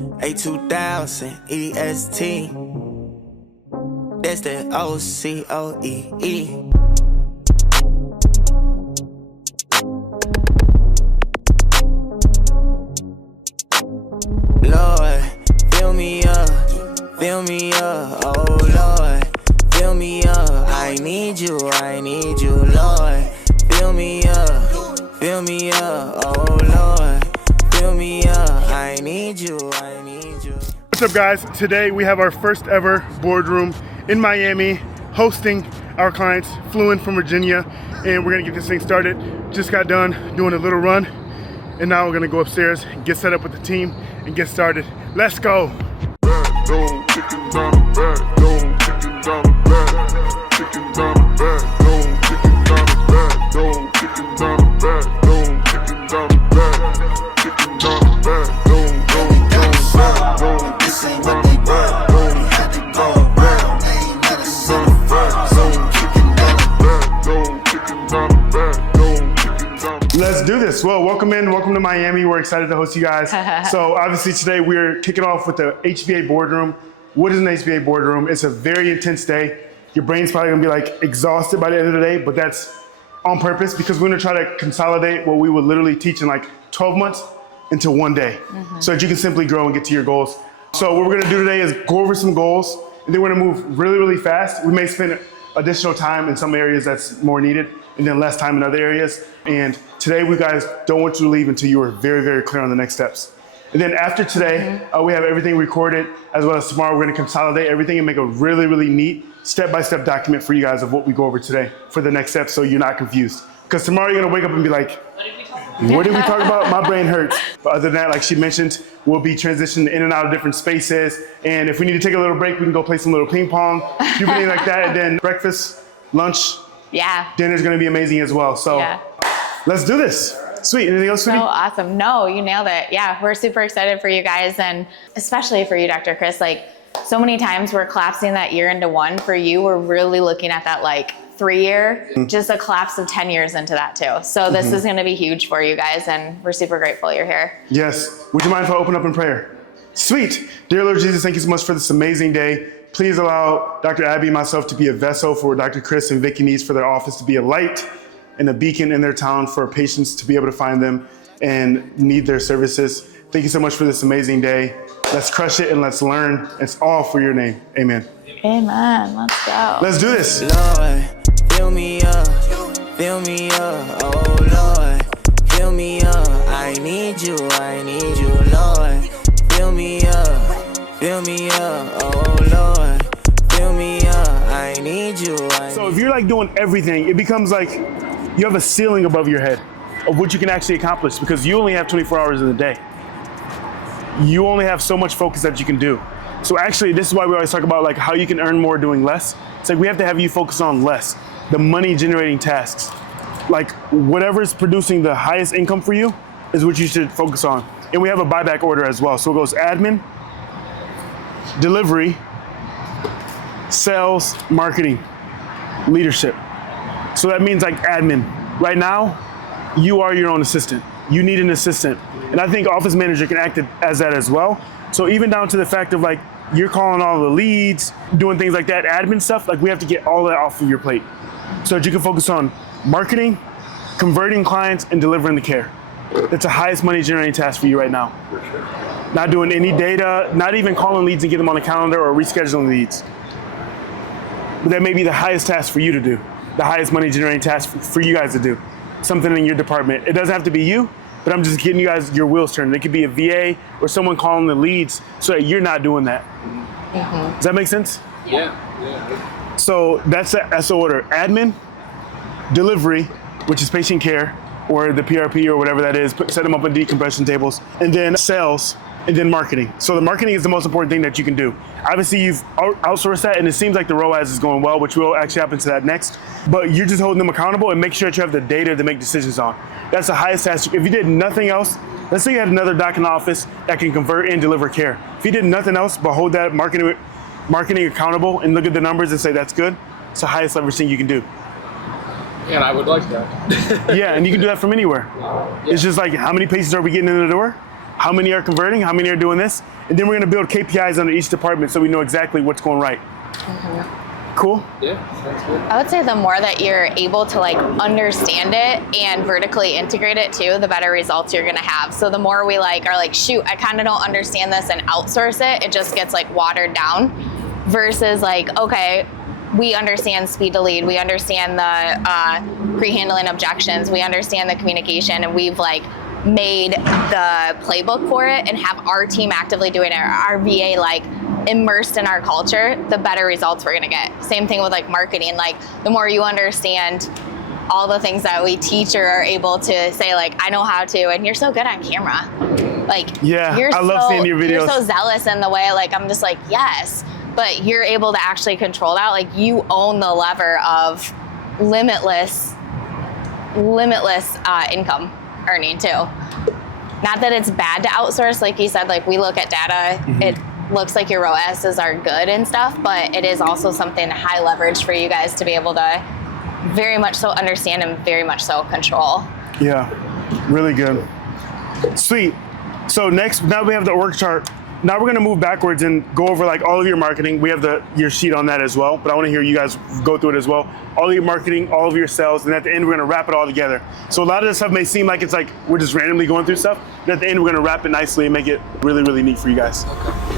A2000 EST. That's the OCOEE. Lord, fill me up, oh Lord, fill me up. I need you, Lord. Fill me up, oh Lord, fill me up. I need you. What's up, guys? Today we have our first ever boardroom in Miami, hosting our clients, flew in from Virginia, and we're gonna get this thing started. Just got done doing a little run, and now we're gonna go upstairs, get set up with the team, and get started. Let's go. Let's do this. Well, welcome to Miami. We're excited to host you guys. So obviously today we're kicking off with the HBA boardroom. What is an HBA boardroom? It's a very intense day. Your brain's probably gonna be like exhausted by the end of the day, but that's on purpose because we're gonna try to consolidate what we would literally teach in like 12 months into one day, so that you can simply grow and get to your goals. So what we're gonna do today is go over some goals, and then we're gonna move really, really fast. We may spend additional time in some areas that's more needed, and then less time in other areas. And today we guys don't want you to leave until you are very, very clear on the next steps. And then after today, we have everything recorded, as well as tomorrow we're gonna consolidate everything and make a really, really neat step-by-step document for you guys of what we go over today for the next step, so you're not confused. Because tomorrow you're gonna wake up and be like, what did we talk about? My brain hurts. But other than that, like she mentioned, we'll be transitioning in and out of different spaces. And if we need to take a little break, we can go play some little ping pong, do anything like that. And then breakfast, lunch, dinner's gonna be amazing as well. So let's do this. Sweet, anything else, sweetie? So awesome. No, you nailed it. Yeah, we're super excited for you guys, and especially for you, Dr. Chris. Like, so many times we're collapsing that year into one. For you, we're really looking at that like 3-year, just a collapse of 10 years into that too. So this is gonna be huge for you guys, and we're super grateful you're here. Yes. Would you mind if I open up in prayer? Sweet. Dear Lord Jesus, thank you so much for this amazing day. Please allow Dr. Abby and myself to be a vessel for Dr. Chris and Vicky needs for their office to be a light and a beacon in their town for patients to be able to find them and need their services. Thank you so much for this amazing day. Let's crush it and let's learn. It's all for your name. Amen. Amen. Let's go. Let's do this. Lord, fill me up, oh Lord, fill me up. I need you, Lord. Fill me up, oh Lord, fill me up. I need you. So if you're like doing everything, it becomes like you have a ceiling above your head of what you can actually accomplish, because you only have 24 hours in a day. You only have so much focus that you can do. So actually, this is why we always talk about like how you can earn more doing less. It's like we have to have you focus on less, the money generating tasks. Like whatever's producing the highest income for you is what you should focus on. And we have a buyback order as well. So it goes admin, delivery, sales, marketing, leadership. So that means like admin. Right now, you are your own assistant. You need an assistant. And I think office manager can act as that as well. So even down to the fact of like, you're calling all the leads, doing things like that, admin stuff, like we have to get all that off of your plate so that you can focus on marketing, converting clients, and delivering the care. That's the highest money generating task for you right now. Not doing any data, not even calling leads and get them on the calendar or rescheduling leads. But that may be the highest task for you to do, the highest money generating task for you guys to do, something in your department. It doesn't have to be you, but I'm just getting you guys your wheels turning. It could be a VA or someone calling the leads so that you're not doing that. Does that make sense? Yeah. So that's the order. Admin, delivery, which is patient care, or the PRP or whatever that is, set them up on decompression tables, and then sales, and then marketing. So the marketing is the most important thing that you can do. Obviously you've outsourced that, and it seems like the ROAS is going well, which we'll actually hop into that next, but you're just holding them accountable and make sure that you have the data to make decisions on. That's the highest task. If you did nothing else, let's say you had another doc in the office that can convert and deliver care. If you did nothing else but hold that marketing accountable and look at the numbers and say that's good, it's the highest leverage thing you can do. And I would like that. Yeah, and you can do that from anywhere. Yeah. It's just like, how many patients are we getting in the door? how many are converting, how many are doing this, and then we're gonna build KPIs under each department so we know exactly what's going right. Cool? Yeah, sounds good. I would say the more that you're able to like understand it and vertically integrate it too, the better results you're gonna have. So the more we like are like, shoot, I kind of don't understand this and outsource it, it just gets like watered down versus like, okay, we understand speed to lead, we understand the pre-handling objections, we understand the communication, and we've like made the playbook for it and have our team actively doing it, our VA like immersed in our culture, the better results we're gonna get. Same thing with like marketing, like the more you understand all the things that we teach or are able to say like, I know how to, and you're so good on camera. Like, yeah, I love seeing your videos. You're so zealous in the way, like, I'm just like, yes, but you're able to actually control that. Like you own the lever of limitless income earning too. Not that it's bad to outsource, like you said, like we look at data, it looks like your ROASs are good and stuff, but it is also something high leverage for you guys to be able to very much so understand and very much so control. Yeah, really good. Sweet. So next, now we have the org chart. Now we're gonna move backwards and go over like all of your marketing. We have your sheet on that as well, but I wanna hear you guys go through it as well. All of your marketing, all of your sales, and at the end we're gonna wrap it all together. So a lot of this stuff may seem like it's like we're just randomly going through stuff, but at the end we're gonna wrap it nicely and make it really, really neat for you guys.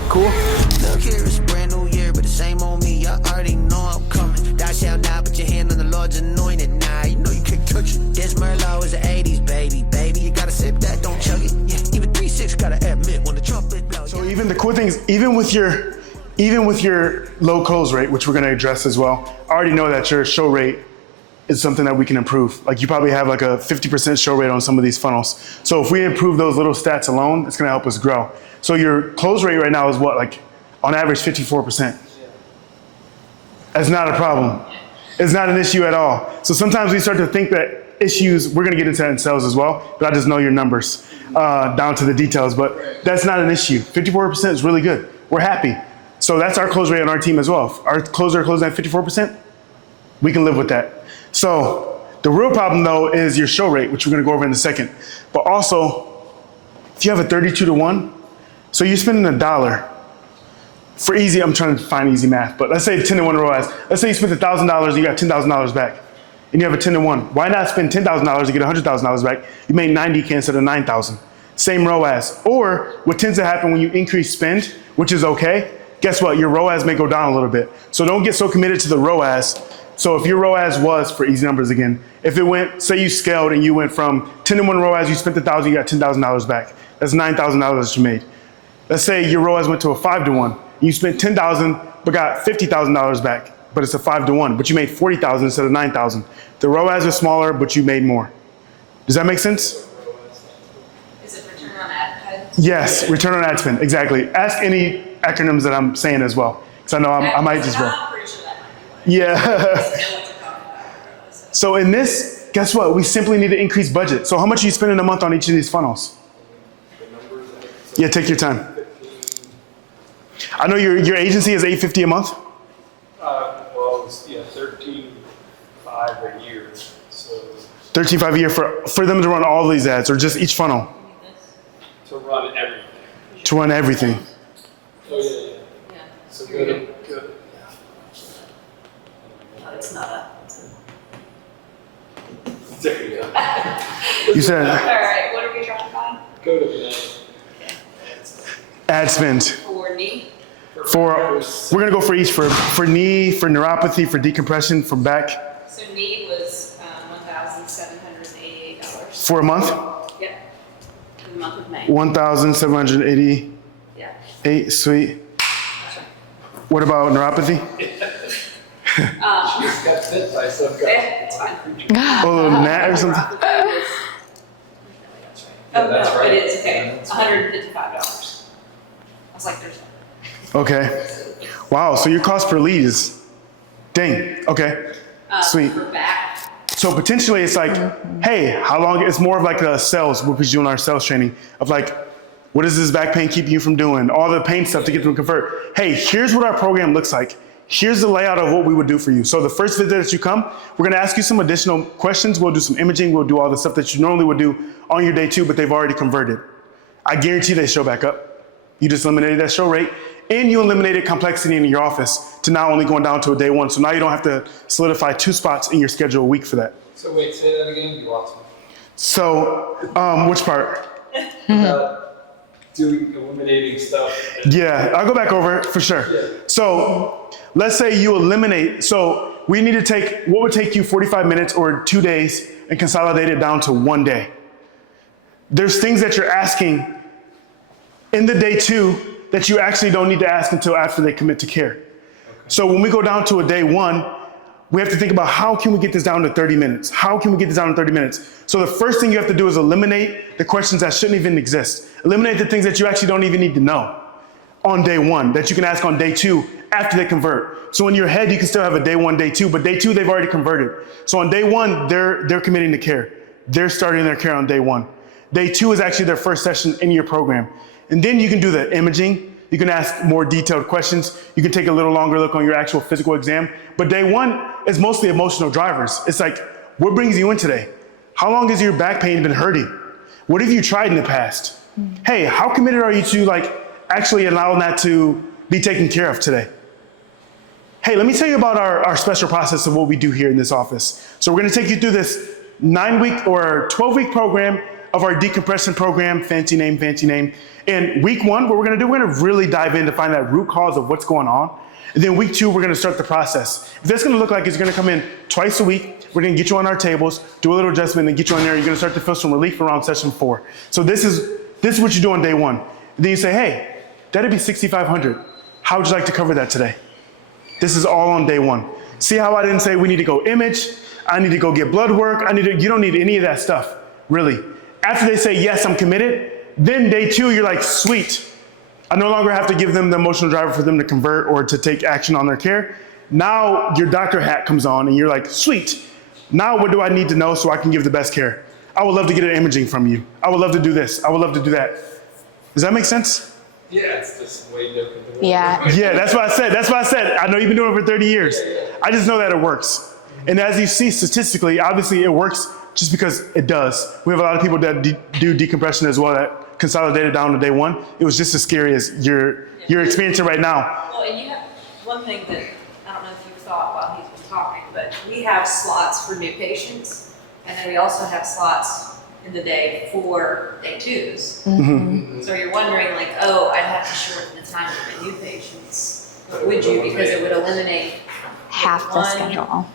Cool? Look here, it's a brand new year, but the same old me, I already know I'm coming. Thou shalt not put your hand on the Lord's anointed. Nah, you know you can't touch it. This Merlot is the 80s, baby. You gotta sip that, don't chug it. Yeah, even 3-6 gotta admit when the trumpet blows. So even the cool thing is, even with your low close rate, which we're gonna address as well, I already know that your show rate is something that we can improve. Like you probably have like a 50% show rate on some of these funnels. So if we improve those little stats alone, it's gonna help us grow. So your close rate right now is what, like on average 54%. That's not a problem. It's not an issue at all. So sometimes we start to think that issues, we're gonna get into that in sales as well, but I just know your numbers down to the details, but that's not an issue. 54% is really good. We're happy. So that's our close rate on our team as well. If our closer closing at 54%, we can live with that. So the real problem though is your show rate, which we're gonna go over in a second. But also, if you have a 32-to-1, so you're spending $1 for easy, I'm trying to find easy math, but let's say 10-to-1 ROAS. Let's say you spent $1,000, you got $10,000 back, and you have a 10-to-1. Why not spend $10,000 to get $100,000 back? You made 90K instead of 9,000. Same ROAS. Or what tends to happen when you increase spend, which is okay, guess what? Your ROAS may go down a little bit. So don't get so committed to the ROAS. So if your ROAS was, for easy numbers again, if it went, say you scaled and you went from 10-to-1 ROAS, you spent $1,000, you got $10,000 back. That's $9,000 that you made. Let's say your ROAS went to a 5-to-1. You spent $10,000 but got $50,000 back, but it's a 5-to-1, but you made $40,000 instead of $9,000. The ROAS is smaller, but you made more. Does that make sense? Is it return on ad spend? Yes, return on ad spend, exactly. Ask any acronyms that I'm saying as well, because I know I might just roll. I'm pretty sure that might be one. Yeah. I know what you're talking about. So in this, guess what? We simply need to increase budget. So how much are you spending a month on each of these funnels? Yeah, take your time. I know your agency is $850 a month. Well, it's, yeah, 13.5 a year. So $13.5 a year for them to run all these ads, or just each funnel? to run everything. To run everything. Oh yeah. Yeah. So good. No, it's not a. You said All right, what are we trying to find? Go to the ad spend. For knee? We're gonna go for each, for knee, for neuropathy, for decompression, for back, So knee was $1,788. for a month, Yep. For the month of May. 1,788, Yeah. sweet. What about neuropathy? got bit by some guy. Yeah, it's fine. A little gnat or something? Oh, that's no, right. it is, okay. Yeah, that's right. $155. I was like, there's no. Okay. Wow, so your cost per lead is, dang, okay, sweet. For back. So potentially it's like, hey, how long, it's more of like a sales, what we do in our sales training, of like, what does this back pain keep you from doing? All the pain stuff to get them to convert. Hey, here's what our program looks like. Here's the layout of what we would do for you. So the first visit that you come, we're gonna ask you some additional questions. We'll do some imaging. We'll do all the stuff that you normally would do on your day two, but they've already converted. I guarantee they show back up. You just eliminated that show rate, and you eliminated complexity in your office to now only going down to a day one. So now you don't have to solidify 2 spots in your schedule a week for that. So wait, say that again. You lost me. So, which part? About eliminating stuff. Yeah, I'll go back over it for sure. Yeah. So let's say you eliminate, so we need to take what would take you 45 minutes or 2 days and consolidate it down to 1 day. There's things that you're asking in the day 2 that you actually don't need to ask until after they commit to care. So when we go down to a day 1, we have to think about how can we get this down to 30 minutes? How can we get this down to 30 minutes? So the first thing you have to do is eliminate the questions that shouldn't even exist. Eliminate the things that you actually don't even need to know on day 1 that you can ask on day 2 after they convert. So in your head, you can still have a day 1, day 2, but day 2, they've already converted. So on day 1, they're committing to care. They're starting their care on day 1. Day 2 is actually their first session in your program. And then you can do the imaging. You can ask more detailed questions. You can take a little longer look on your actual physical exam. But day 1 is mostly emotional drivers. It's like, what brings you in today? How long has your back pain been hurting? What have you tried in the past? Hey, how committed are you to actually allowing that to be taken care of today? Hey, let me tell you about our special process of what we do here in this office. So we're gonna take you through this 9-week or 12-week program of our decompression program, fancy name. And week 1, what we're gonna do, we're gonna really dive in to find that root cause of what's going on. And then week 2, we're gonna start the process. If that's gonna look like it's gonna come in twice a week, we're gonna get you on our tables, do a little adjustment, and get you on there. You're gonna start to feel some relief around session 4. So this is what you do on day 1. And then you say, hey, that'd be $6,500. How would you like to cover that today? This is all on day 1. See how I didn't say we need to go image, I need to go get blood work, you don't need any of that stuff, really. After they say, yes, I'm committed, then day 2, you're like, sweet. I no longer have to give them the emotional driver for them to convert or to take action on their care. Now your doctor hat comes on and you're like, sweet. Now what do I need to know so I can give the best care? I would love to get an imaging from you. I would love to do this. I would love to do that. Does that make sense? Yeah, it's just way different. Yeah. Yeah, that's what I said. I know you've been doing it for 30 years. I just know that it works. And as you see statistically, obviously it works just because it does. We have a lot of people that do decompression as well that consolidated down to day 1. It was just as scary as you're experiencing right now. Well, and you have one thing that I don't know if you've thought while he's been talking, but we have slots for new patients, and then we also have slots in the day for day 2s. Mm-hmm. So you're wondering oh, I'd have to shorten the time for the new patients. But would you? Because it would eliminate Half the one- schedule.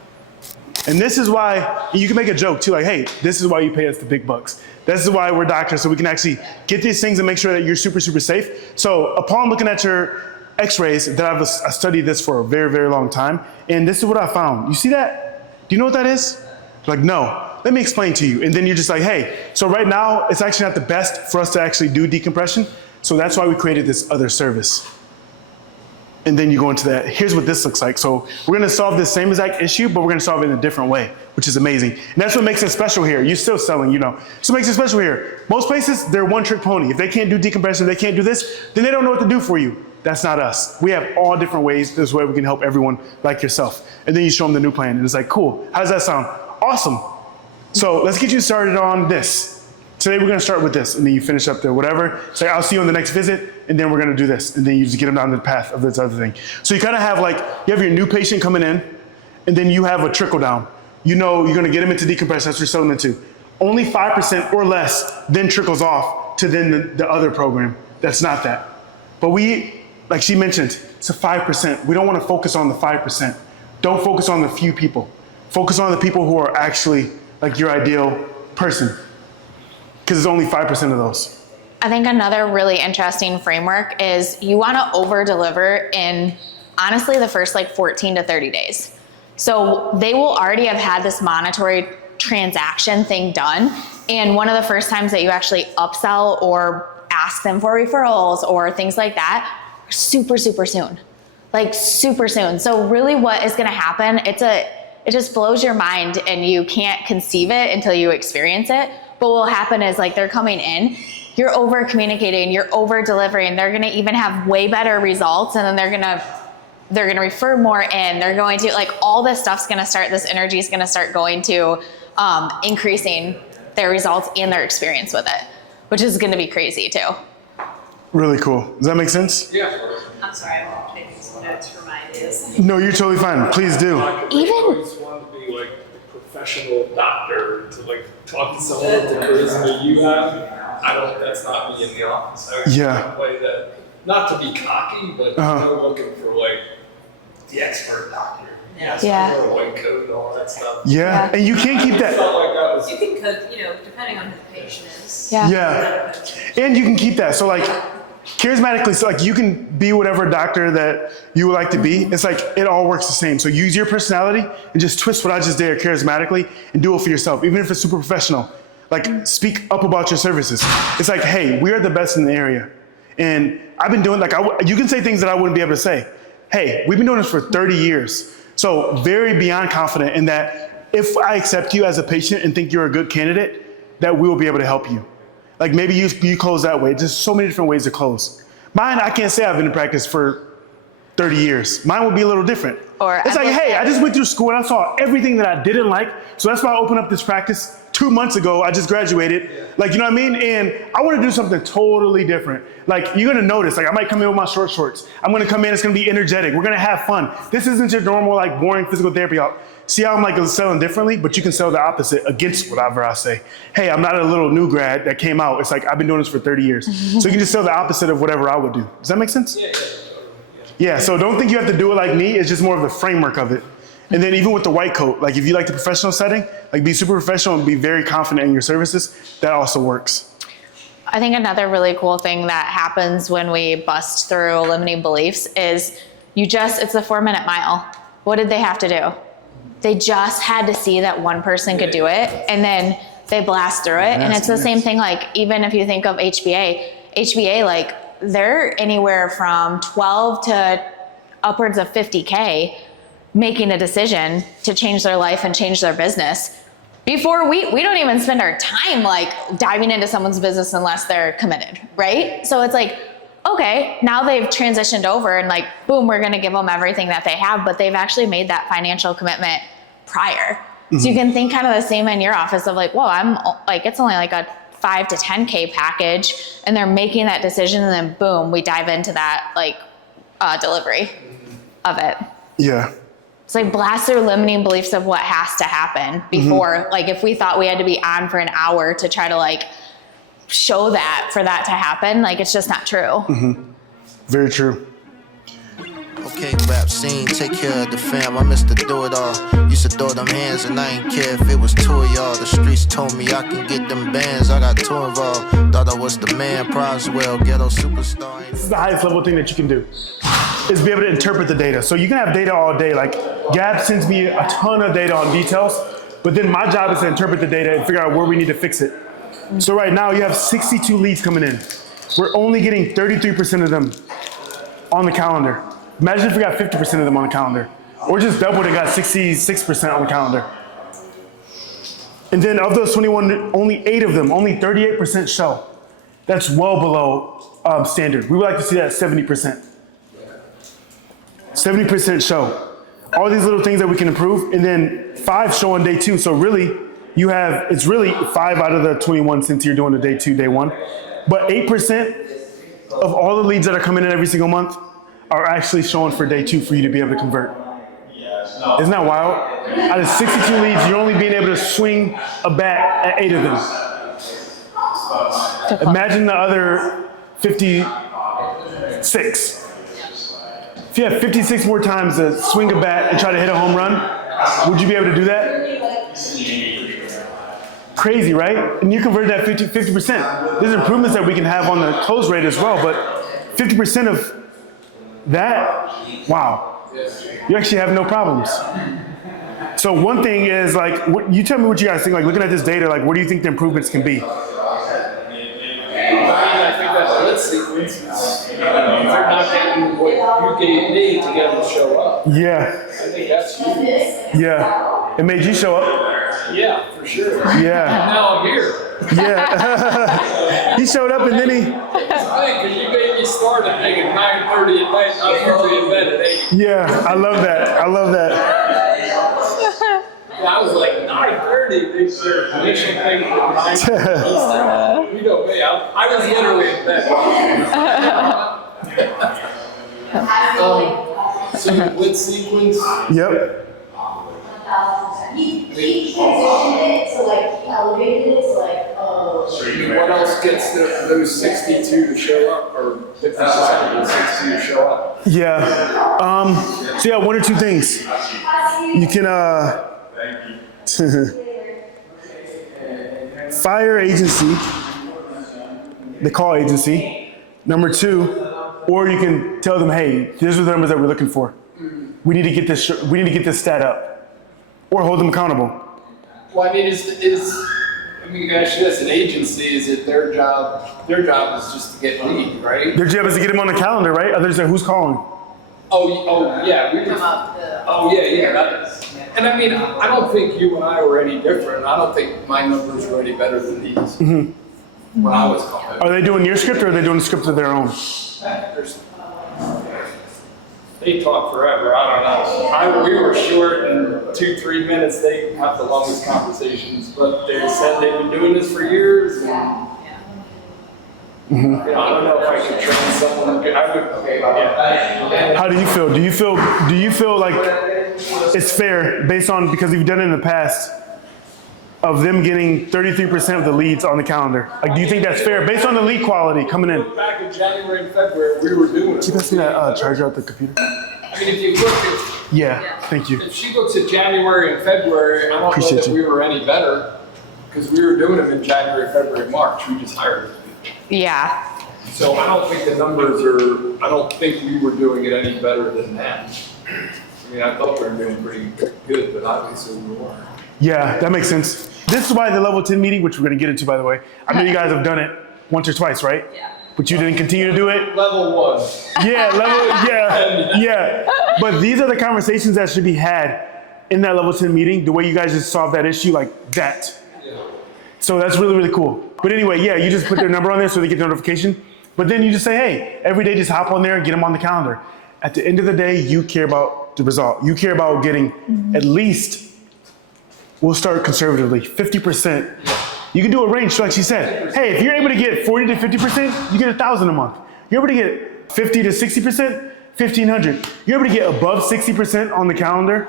And this is why, you can make a joke too, hey, this is why you pay us the big bucks. This is why we're doctors, so we can actually get these things and make sure that you're super, super safe. So upon looking at your x-rays, that I studied this for a very, very long time, and this is what I found. You see that? Do you know what that is? Like, no, let me explain to you. And then you're just like, hey, so right now, it's actually not the best for us to actually do decompression, so that's why we created this other service. And then you go into that. Here's what this looks like. So we're gonna solve this same exact issue, but we're gonna solve it in a different way, which is amazing. And that's what makes it special here. You're still selling, So what makes it special here. Most places, they're one-trick pony. If they can't do decompression, they can't do this, then they don't know what to do for you. That's not us. We have all different ways. This way we can help everyone like yourself. And then you show them the new plan, and it's like, cool. How does that sound? Awesome. So let's get you started on this. Today we're gonna start with this, and then you finish up the whatever. Say, I'll see you on the next visit, and then we're gonna do this. And then you just get them down the path of this other thing. So you kind of have you have your new patient coming in, and then you have a trickle down. You're gonna get them into decompression, that's what you're selling them to. Only 5% or less then trickles off to then the other program. That's not that. But we, like she mentioned, it's a 5%. We don't wanna focus on the 5%. Don't focus on the few people. Focus on the people who are actually your ideal person. Because it's only 5% of those. I think another really interesting framework is you want to over deliver in honestly the first 14 to 30 days. So they will already have had this monetary transaction thing done. And one of the first times that you actually upsell or ask them for referrals or things like that, super, super soon. Super soon. So really what is going to happen, it just blows your mind and you can't conceive it until you experience it. But what will happen is they're coming in, you're over communicating, you're over delivering, they're gonna even have way better results, and then they're gonna refer more in, they're going to, all this stuff's gonna start, this energy is gonna start going to increasing their results and their experience with it. which is going to be crazy too. Really cool. Does that make sense? Yeah. I'm sorry, I'm taking some notes for my ideas. No, you're totally fine. Please do. Even- I always wanted to be like a professional doctor, to like talk to someone with the charisma you have. That's not me in the office. I was Yeah. trying to play that, not to be cocky, but I'm looking for like the expert doctor. Yeah. Wear a white coat and all that stuff. Yeah. And you can't keep I that. felt like that was You can cook, depending on who the patient is. Yeah. Yeah. And you can keep that. So like charismatically, so like you can be whatever doctor that you would like to be. It's like it all works the same. So use your personality and just twist what I just did charismatically and do it for yourself. Even if it's super professional, like speak up about your services. It's like, hey, we are the best in the area. And I've been doing you can say things that I wouldn't be able to say. Hey, we've been doing this for 30 years. So very beyond confident in that if I accept you as a patient and think you're a good candidate, that we will be able to help you. Like maybe you close that way. There's so many different ways to close. Mine, I can't say I've been in practice for 30 years. Mine would be a little different. Or it's like, hey, I just went through school and I saw everything that I didn't like. So that's why I opened up this practice 2 months ago. I just graduated. Like, you know what I mean? And I want to do something totally different. Like, you're going to notice, like I might come in with my short shorts. I'm going to come in, it's going to be energetic. We're going to have fun. This isn't your normal, like boring physical therapy. See how I'm like selling differently, but you can sell the opposite against whatever I say. Hey, I'm not a little new grad that came out. It's like, I've been doing this for 30 years. So you can just sell the opposite of whatever I would do. Does that make sense? Yeah, so don't think you have to do it like me. It's just more of the framework of it. And then even with the white coat, like if you like the professional setting, like be super professional and be very confident in your services, that also works. I think another really cool thing that happens when we bust through limiting beliefs is it's the 4-minute mile. What did they have to do? They just had to see that one person could do it, and then they blast through it. And it's the same thing, like even if you think of HBA, like they're anywhere from 12 to upwards of 50K making a decision to change their life and change their business. Before we don't even spend our time like diving into someone's business unless they're committed, right? So it's like, okay, now they've transitioned over and like, boom, we're gonna give them everything that they have, but they've actually made that financial commitment prior. So you can think kind of the same in your office of like, whoa, I'm like, it's only like a 5 to 10K package, and they're making that decision, and then boom, we dive into that like delivery of it. Yeah. It's like blast through limiting beliefs of what has to happen before, like if we thought we had to be on for an hour to try to like show that for that to happen, like it's just not true. Very true. Okay, rap scene, take care of the fam. I missed to do it all. Used to throw them hands and I ain't care if it was 2 of y'all. The streets told me I can get them bands. I got 2 involved. Thought I was the man. Proswell, ghetto superstar. This is the highest level thing that you can do, is be able to interpret the data. So you can have data all day. Like Gab sends me a ton of data on details, but then my job is to interpret the data and figure out where we need to fix it. So right now you have 62 leads coming in. We're only getting 33% of them on the calendar. Imagine if we got 50% of them on the calendar, or just doubled and got 66% on the calendar. And then of those 21, only 8 of them, only 38% show. That's well below standard. We would like to see that 70%. 70% show. All these little things that we can improve, and then 5 show on day 2. So really, it's really 5 out of the 21 since you're doing the day 2, day 1. But 8% of all the leads that are coming in every single month are actually showing for day 2 for you to be able to convert. Isn't that wild? Out of 62 leads, you're only being able to swing a bat at 8 of them. Imagine the other 56. If you have 56 more times to swing a bat and try to hit a home run, would you be able to do that? Crazy, right? And you convert that 50%. There's improvements that we can have on the close rate as well, but 50% of that, wow. You actually have no problems. So one thing is like, you tell me what you guys think, like looking at this data, like what do you think the improvements can be? I think that blood sequence is, they're not getting what you gave me to get them to show up. Yeah. I think that's huge. Yeah. It made you show up? Yeah, for sure. Yeah. Now I'm here. Yeah. He showed up and then he. Because you made me start at like at 9:30 at night. I'm usually in bed at 8. Yeah, I love that. I love that. I was like 9:30. They said initial payment at 9:30. You know me. I was literally in bed. So the blitz sequence. Yep. He transitioned it to like, he elevated it to like, What else gets those 62 to show up, or 50% of those 60 to show up? Yeah. So yeah, one or two things. You can fire agency. They call agency. Number two, or you can tell them, hey, these are the numbers that we're looking for. We need to get this. We need to get this stat up, or hold them accountable. Well, I mean, I mean, actually, as an agency, is it their job? Their job is just to get lead, right? Their job is to get them on the calendar, right? Others say, who's calling? Oh, yeah. And I mean, I don't think you and I were any different. I don't think my numbers were any better than these when I was calling. Are they doing your script or are they doing a script of their own? They talk forever. I don't know. We were short in 2-3 minutes. They have the longest conversations, but they said they've been doing this for years. And, you know, I don't know if I could train someone. How do you feel? Do you feel like it's fair based on, because you've done it in the past, of them getting 33% of the leads on the calendar? Like, do you think that's fair based on the lead quality coming in? Back in January and February, we were doing it. Can you pass me that charger out the computer? I mean, if you look at, Yeah, thank you. if she looks at January and February, I don't know Appreciate that you. we were any better because we were doing them in January, February, March. We just hired them. Yeah. So I don't think the numbers are, I don't think we were doing it any better than them. I mean, I thought we were doing pretty good, but obviously we weren't. Yeah, that makes sense. This is why the level 10 meeting, which we're gonna get into, by the way. I know you guys have done it once or twice, right? Yeah. But you didn't continue to do it? Level 1. Yeah. But these are the conversations that should be had in that level 10 meeting, the way you guys just solved that issue like that. So that's really, really cool. But anyway, yeah, you just put their number on there so they get the notification. But then you just say, hey, every day just hop on there and get them on the calendar. At the end of the day, you care about the result. You care about getting at least, we'll start conservatively, 50%. You can do a range, like she said. Hey, if you're able to get 40 to 50%, you get 1,000 a month. You're able to get 50 to 60%, 1,500. You're able to get above 60% on the calendar.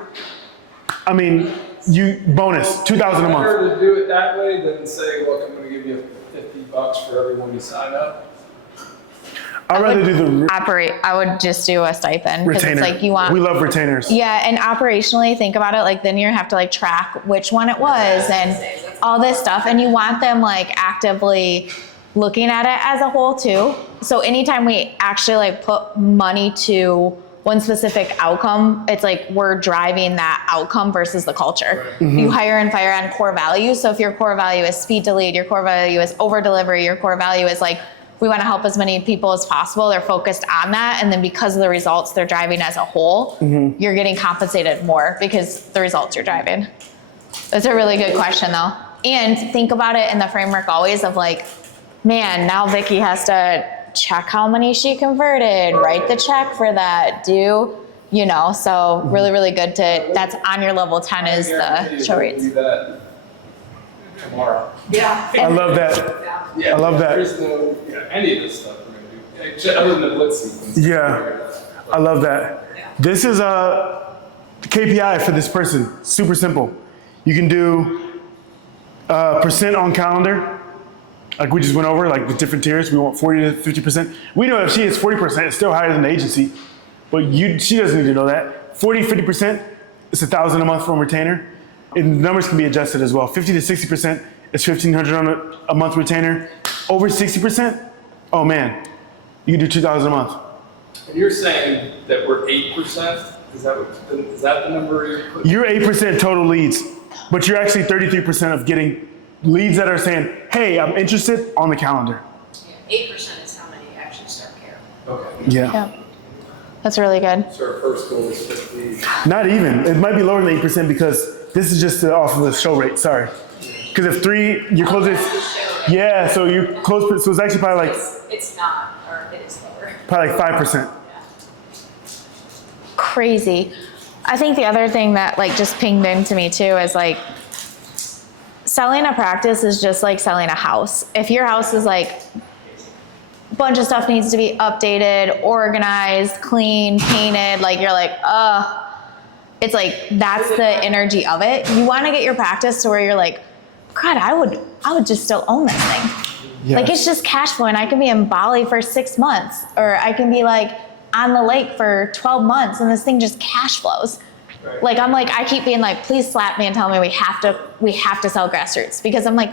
I mean, you bonus 2,000 a month. Better to do it that way than say, look, I'm going to give you $50 for everyone you sign up. I'd rather do the I would just do a stipend because retainer. it's like you want. We love retainers. Yeah, and operationally, think about it, like then you have to like track which one it was and all this stuff, and you want them like actively looking at it as a whole too. So anytime we actually like put money to one specific outcome, it's like we're driving that outcome versus the culture. You hire and fire on core values. So if your core value is speed to lead, your core value is over delivery, your core value is like, we want to help as many people as possible. They're focused on that. And then because of the results they're driving as a whole, you're getting compensated more because the results you're driving. That's a really good question though. And think about it in the framework always of like, man, now Vicky has to check how many she converted, write the check for that, you know, so really, really good to, that's on your level 10 is the show rates. Do that tomorrow. Yeah. I love that. Yeah, I love that. There's no, any of this stuff we're going to do, other than the blitz sequence. Yeah, I love that. This is a KPI for this person. Super simple. You can do percent on calendar, like we just went over, like the different tiers. We want 40 to 50%. We know if she hits 40%, it's still higher than the agency, but she doesn't need to know that. 40, 50%, it's 1,000 a month from retainer. And the numbers can be adjusted as well. 50 to 60%, it's 1,500 on a month retainer. Over 60%, oh man, you can do 2,000 a month. And you're saying that we're 8%? Is that the number you're putting? You're 8% total leads, but you're actually 33% of getting leads that are saying, hey, I'm interested on the calendar. 8% is how many actually start care. Okay. Yeah. Yeah, that's really good. So our first goal is 50. Not even. It might be lower than 8% because this is just off of the show rate, sorry. Because if 3, you're closing, yeah, so you close, so it's actually probably like, It's not, or it is lower. probably like 5%. Crazy. I think the other thing that like just pinged into me too is like selling a practice is just like selling a house. If your house is like a bunch of stuff needs to be updated, organized, clean, painted, like you're like, it's like that's the energy of it. You want to get your practice to where you're like, God, I would just still own this thing. Yes. Like it's just cash flow, and I can be in Bali for 6 months, or I can be like on the lake for 12 months and this thing just cash flows. Right. Like I'm like, I keep being like, please slap me and tell me we have to sell grassroots, because I'm like,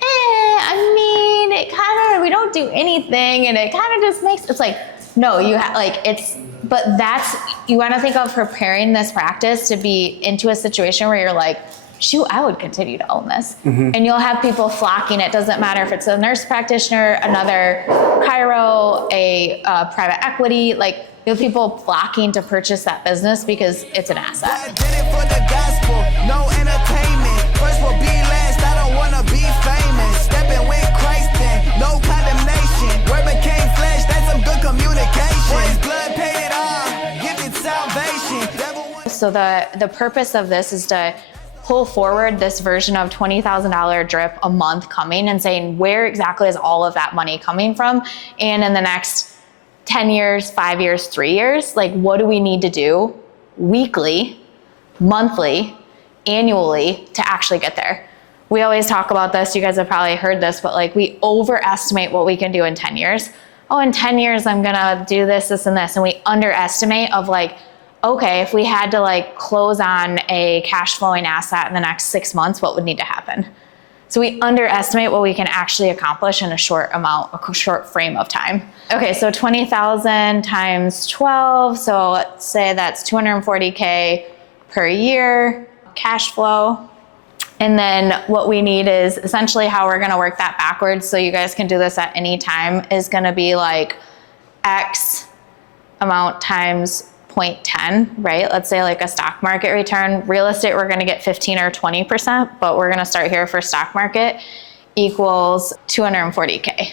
I mean, it kind of, we don't do anything and it kind of just makes, it's like, no, you have like, it's, but that's, you want to think of preparing this practice to be into a situation where you're like, shoot, I would continue to own this. And you'll have people flocking. It doesn't matter if it's a nurse practitioner, another chiro, a private equity, like you have people flocking to purchase that business because it's an asset. I did it for the gospel, no entertainment. First will be last, I don't wanna be famous. Stepping with Christ then, no condemnation. Word became flesh, that's some good communication. For his blood paid it all, gifted salvation. So the purpose of this is to pull forward this version of $20,000 drip a month coming and saying, where exactly is all of that money coming from? And in the next 10 years, 5 years, 3 years, like what do we need to do weekly, monthly, annually to actually get there? We always talk about this, you guys have probably heard this, but like we overestimate what we can do in 10 years. Oh, in 10 years, I'm gonna do this, this, and this. And we underestimate of like, okay, if we had to like close on a cash flowing asset in the next 6 months, what would need to happen? So we underestimate what we can actually accomplish in a short frame of time. Okay, so 20,000 times 12. So let's say that's 240K per year cash flow. And then what we need is essentially how we're gonna work that backwards. So you guys can do this at any time, is gonna be like X amount times 0.10, right? Let's say like a stock market return. Real estate, we're gonna get 15 or 20%, but we're gonna start here for stock market, equals 240K.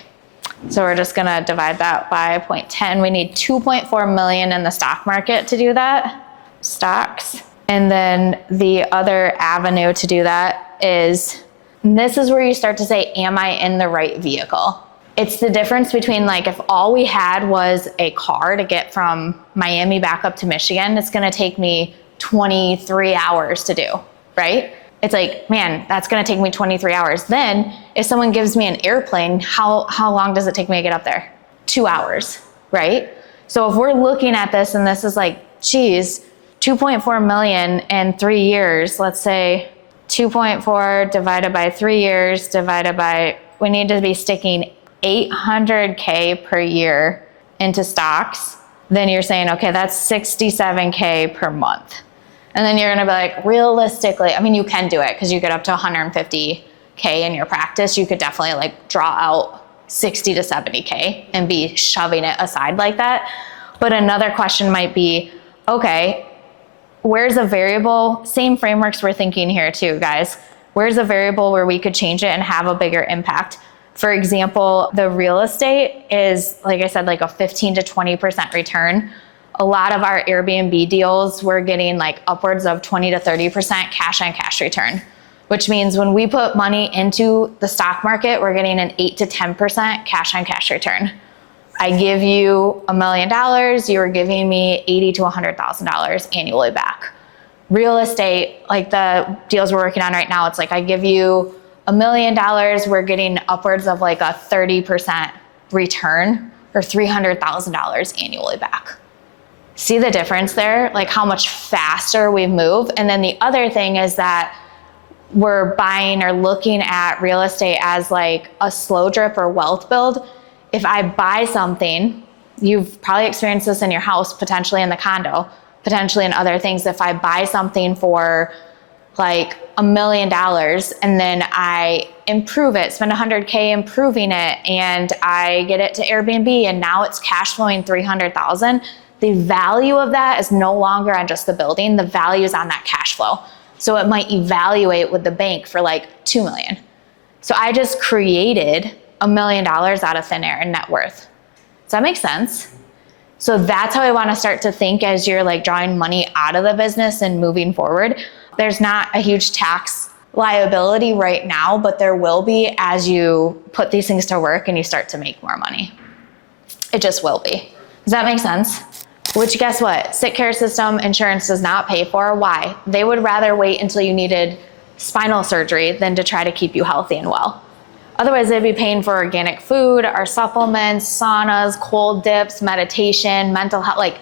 So we're just gonna divide that by 0.10. We need 2.4 million in the stock market to do that, stocks. And then the other avenue to do that is, and this is where you start to say, am I in the right vehicle? It's the difference between like, if all we had was a car to get from Miami back up to Michigan, it's gonna take me 23 hours to do, right? It's like, man, that's gonna take me 23 hours. Then if someone gives me an airplane, how long does it take me to get up there? 2 hours, right? So if we're looking at this and this is like, geez, 2.4 million in 3 years, let's say 2.4 divided by 3 years divided by, we need to be sticking 800K per year into stocks. Then you're saying, okay, that's 67K per month. And then you're gonna be like, realistically, I mean, you can do it because you get up to 150K in your practice. You could definitely like draw out 60 to 70K and be shoving it aside like that. But another question might be, okay, where's a variable, same frameworks we're thinking here too, guys. Where's a variable where we could change it and have a bigger impact? For example, the real estate is, like I said, like a 15 to 20% return. A lot of our Airbnb deals, we're getting like upwards of 20 to 30% cash on cash return, which means when we put money into the stock market, we're getting an 8 to 10% cash on cash return. I give you $1 million, you're giving me $80,000 to $100,000 annually back. Real estate, like the deals we're working on right now, it's like I give you $1 million, we're getting upwards of like a 30% return or $300,000 annually back. See the difference there? Like how much faster we move. And then the other thing is that we're buying or looking at real estate as like a slow drip or wealth build. If I buy something, you've probably experienced this in your house, potentially in the condo, potentially in other things. If I buy something for like $1 million and then I improve it, spend 100K improving it, and I get it to Airbnb and now it's cash flowing 300,000, the value of that is no longer on just the building, the value is on that cash flow. So it might evaluate with the bank for like 2 million. So I just created $1 million out of thin air in net worth. Does that make sense? So that's how I want to start to think as you're like drawing money out of the business and moving forward. There's not a huge tax liability right now, but there will be as you put these things to work and you start to make more money. It just will be. Does that make sense? Which, guess what? Sick care system insurance does not pay for. Why? They would rather wait until you needed spinal surgery than to try to keep you healthy and well. Otherwise, they'd be paying for organic food, our supplements, saunas, cold dips, meditation, mental health. Like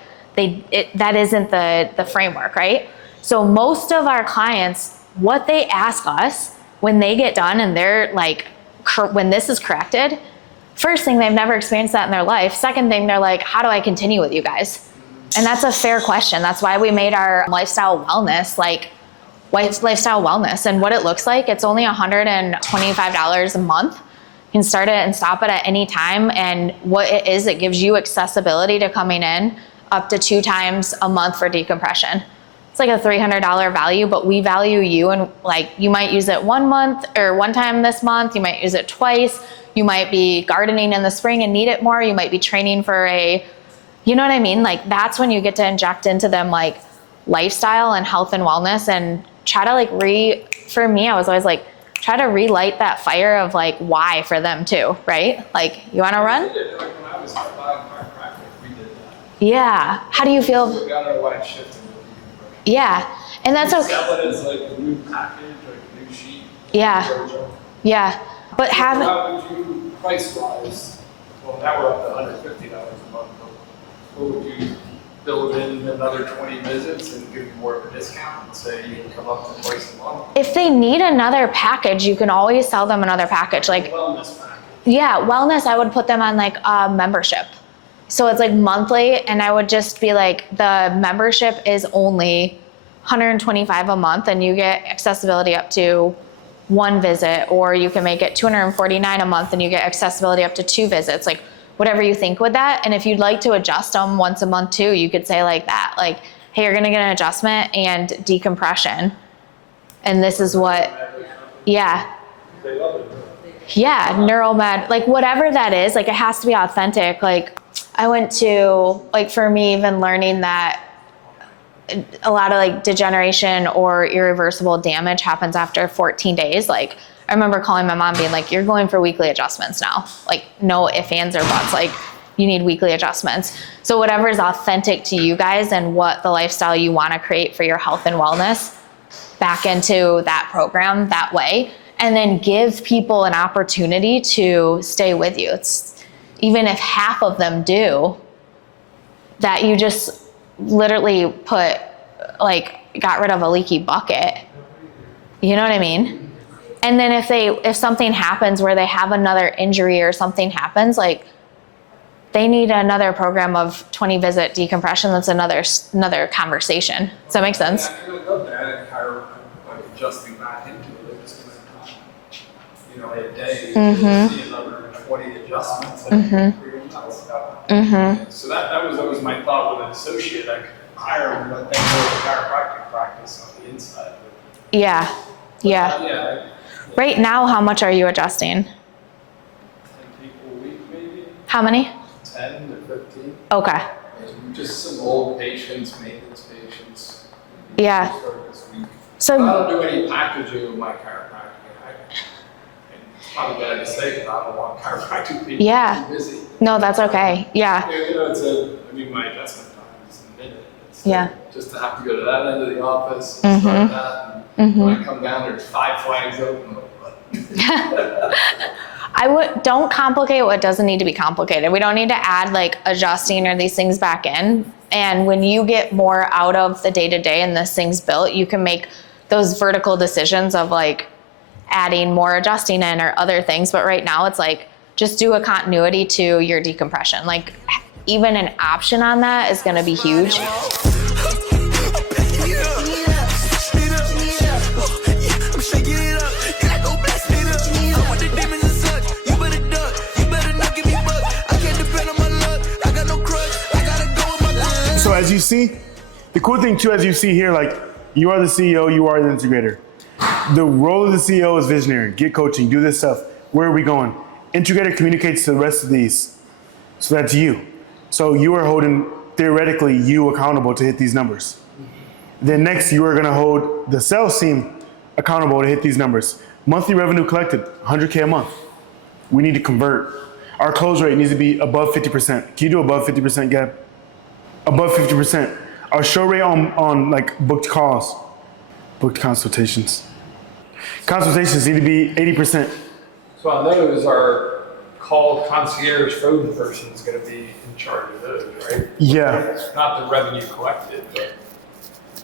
that isn't the framework, right? So most of our clients, what they ask us when they get done and they're like, when this is corrected, first thing, they've never experienced that in their life. Second thing, they're like, how do I continue with you guys? And that's a fair question. That's why we made our lifestyle wellness lifestyle wellness. And what it looks like, it's only $125 a month. You can start it and stop it at any time. And what it is, it gives you accessibility to coming in up to 2 times a month for decompression. It's like a $300 value, but we value you, and like you might use it 1 month or 1 time this month. You might use it twice. You might be gardening in the spring and need it more. You might be training for you know what I mean? Like that's when you get to inject into them like lifestyle and health and wellness, and try to for me, I was always like, try to relight that fire of like why for them too, right? Like, you want to run? When I was chiropractic, we did that. Yeah. How do you feel? We got our life shifted. Yeah. And that's okay. Sell it as like a new package, like a new sheet. Yeah. Yeah. But How would you, price-wise, well, now we're up to $150 a month, but what would you build in another 20 visits and give you more of a discount and say you can come up to twice a month? If they need another package, you can always sell them another package. Like Wellness package. Yeah, wellness, I would put them on like a membership. So it's like monthly, and I would just be like, the membership is only $125 a month, and you get accessibility up to 1 visit, or you can make it $249 a month and you get accessibility up to 2 visits, like whatever you think with that. And if you'd like to adjust them once a month too, you could say like that, like, hey, you're gonna get an adjustment and decompression. And this is what, yeah. Yeah, neuromed, like whatever that is, like it has to be authentic. Like I went to, like for me, even learning that a lot of like degeneration or irreversible damage happens after 14 days. Like I remember calling my mom being like, you're going for weekly adjustments now. Like no ifs, ands, or buts, like you need weekly adjustments. So whatever is authentic to you guys and what the lifestyle you want to create for your health and wellness, back into that program that way. And then give people an opportunity to stay with you. It's even if half of them do, that you just literally put, like, got rid of a leaky bucket. You know what I mean? And then if something happens where they have another injury or something happens, like they need another program of 20 visit decompression. That's another conversation. Does that make sense? Yeah, I would love to add like adjusting back into it. It's going to come, you know, a day, see another 20 adjustments. So that was always my thought with an associate. I could hire them, but they know the chiropractic practice on the inside. Yeah. Yeah. Right now, how much are you adjusting? 10 people a week, maybe. How many? 10 to 15. Okay. And just some old patients, maintenance patients. Yeah. Start this week. So I don't do any packaging with my chiropractic. It's probably bad to say, but I don't want chiropractic people to be busy. No, that's okay. Yeah. You know, my adjustment time is a minute. It's Yeah. Just to have to go to that end of the office and start that. And when I come down, there's 5 flags open. I'm like, what? Don't complicate what doesn't need to be complicated. We don't need to add like adjusting or these things back in. And when you get more out of the day-to-day and this thing's built, you can make those vertical decisions of like adding more adjusting in or other things. But right now it's like, just do a continuity to your decompression. Like even an option on that is going to be huge. So as you see, the cool thing too, as you see here, like you are the CEO, you are the integrator. The role of the CEO is visionary, get coaching, do this stuff. Where are we going? Integrator communicates to the rest of these. So that's you. So you are holding, theoretically, you accountable to hit these numbers. Then next, you are gonna hold the sales team accountable to hit these numbers. Monthly revenue collected, 100K a month. We need to convert. Our close rate needs to be above 50%. Can you do above 50%, Gab? Above 50%. Our show rate on like booked calls, booked consultations. Consultations need to be 80%. So on those, our call concierge phone person is going to be in charge of those, right? Yeah. Not the revenue collected, but.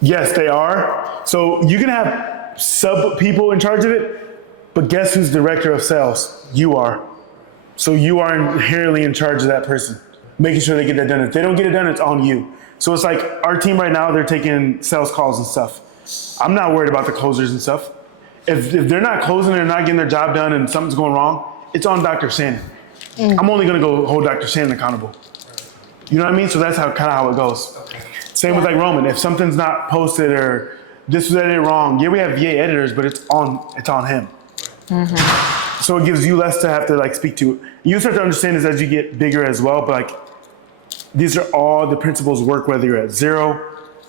Yes, they are. So you can have sub people in charge of it, but guess who's director of sales? You are. So you are inherently in charge of that person, making sure they get that done. If they don't get it done, it's on you. So it's like our team right now, they're taking sales calls and stuff. I'm not worried about the closers and stuff. If they're not closing, they're not getting their job done and something's going wrong, it's on Dr. Shannon. I'm only gonna go hold Dr. Shannon accountable. You know what I mean? So that's kind of how it goes. Same with like Roman. If something's not posted or this was edited wrong, yeah, we have VA editors, but it's on him. So it gives you less to have to like speak to. You start to understand this as you get bigger as well, but like these are all the principles work whether you're at 0,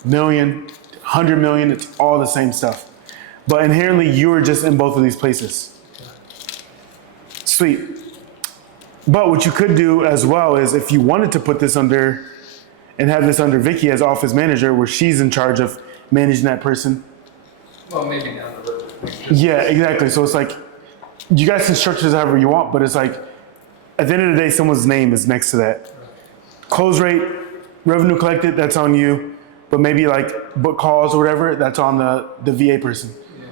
million, 100 million, it's all the same stuff. But inherently you're just in both of these places. Sweet. But what you could do as well is if you wanted to put this under and have this under Vicky as office manager where she's in charge of managing that person. Well, maybe down the road. Yeah, exactly. So it's like, you guys can structure this however you want, but it's like, at the end of the day, someone's name is next to that. Close rate, revenue collected, that's on you. But maybe like book calls or whatever, that's on the VA person. Yeah.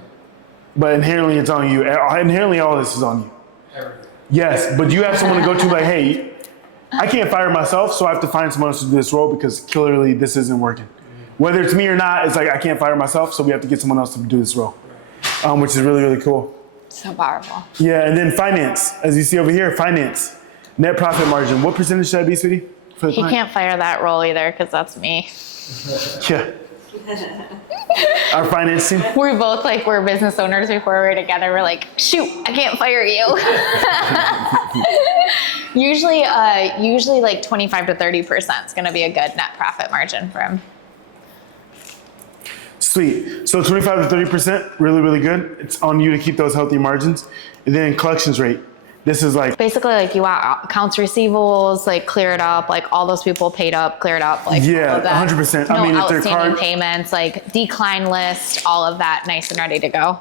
But inherently it's on you. Inherently all this is on you. Everything. Yes, but you have someone to go to like, hey, I can't fire myself, so I have to find someone else to do this role because clearly this isn't working. Whether it's me or not, it's like I can't fire myself, so we have to get someone else to do this role, which is really, really cool. So powerful. Yeah, and then finance, as you see over here, finance, net profit margin. What percentage should that be, sweetie? He can't fire that role either because that's me. Yeah. Our finance team. We're both like, we're business owners before we're together. We're like, shoot, I can't fire you. usually like 25 to 30% is going to be a good net profit margin for him. Sweet. So 25 to 30%, really, really good. It's on you to keep those healthy margins. And then collections rate. This is like basically like you want accounts receivables, like clear it up, like all those people paid up, clear it up, like yeah, all of that. 100%. No I mean, if their outstanding card payments, like decline list, all of that, nice and ready to go.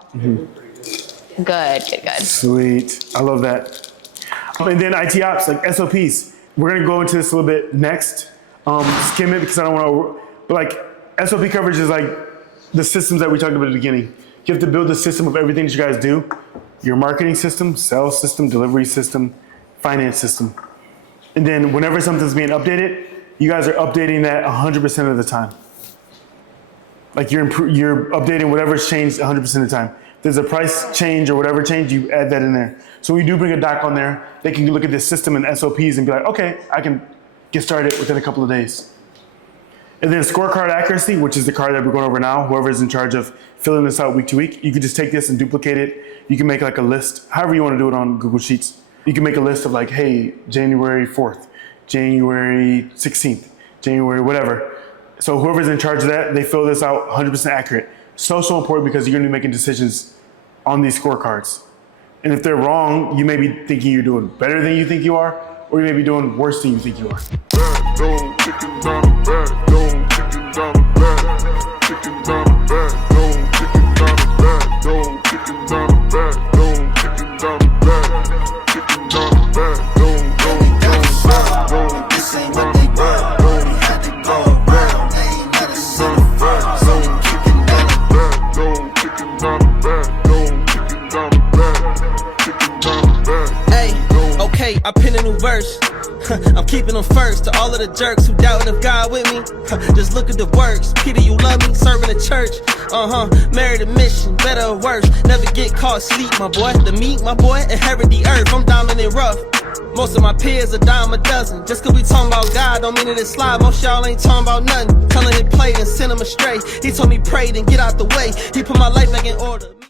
Good. Sweet. I love that. And then IT ops, like SOPs. We're gonna go into this a little bit next. Skim it because I don't want to. But like SOP coverage is like the systems that we talked about at the beginning. You have to build a system of everything that you guys do. Your marketing system, sales system, delivery system, finance system. And then whenever something's being updated, you guys are updating that 100% of the time. Like you're updating whatever's changed 100% of the time. If there's a price change or whatever change, you add that in there. So when you do bring a doc on there, they can look at this system and SOPs and be like, okay, I can get started within a couple of days. And then scorecard accuracy, which is the card that we're going over now, whoever's in charge of filling this out week to week, you can just take this and duplicate it. You can make like a list, however you want to do it on Google Sheets. You can make a list of like, hey, January 4th, January 16th, January whatever. So whoever's in charge of that, they fill this out 100% accurate. So important because you're going to be making decisions on these scorecards. And if they're wrong, you may be thinking you're doing better than you think you are, or you may be doing worse than you think you are. I pen a new verse. I'm keeping them first. To all of the jerks who doubting if God with me, just look at the works. Peter, you love me, serving the church. Married a mission, better or worse. Never get caught sleep, my boy. The meat, my boy, inherit the earth. I'm dominant rough. Most of my peers a dime a dozen. Just cause we talking about God don't mean that it's slide. Most y'all ain't talking about nothing. Telling it played and send him astray. He told me pray then get out the way. He put my life back in order.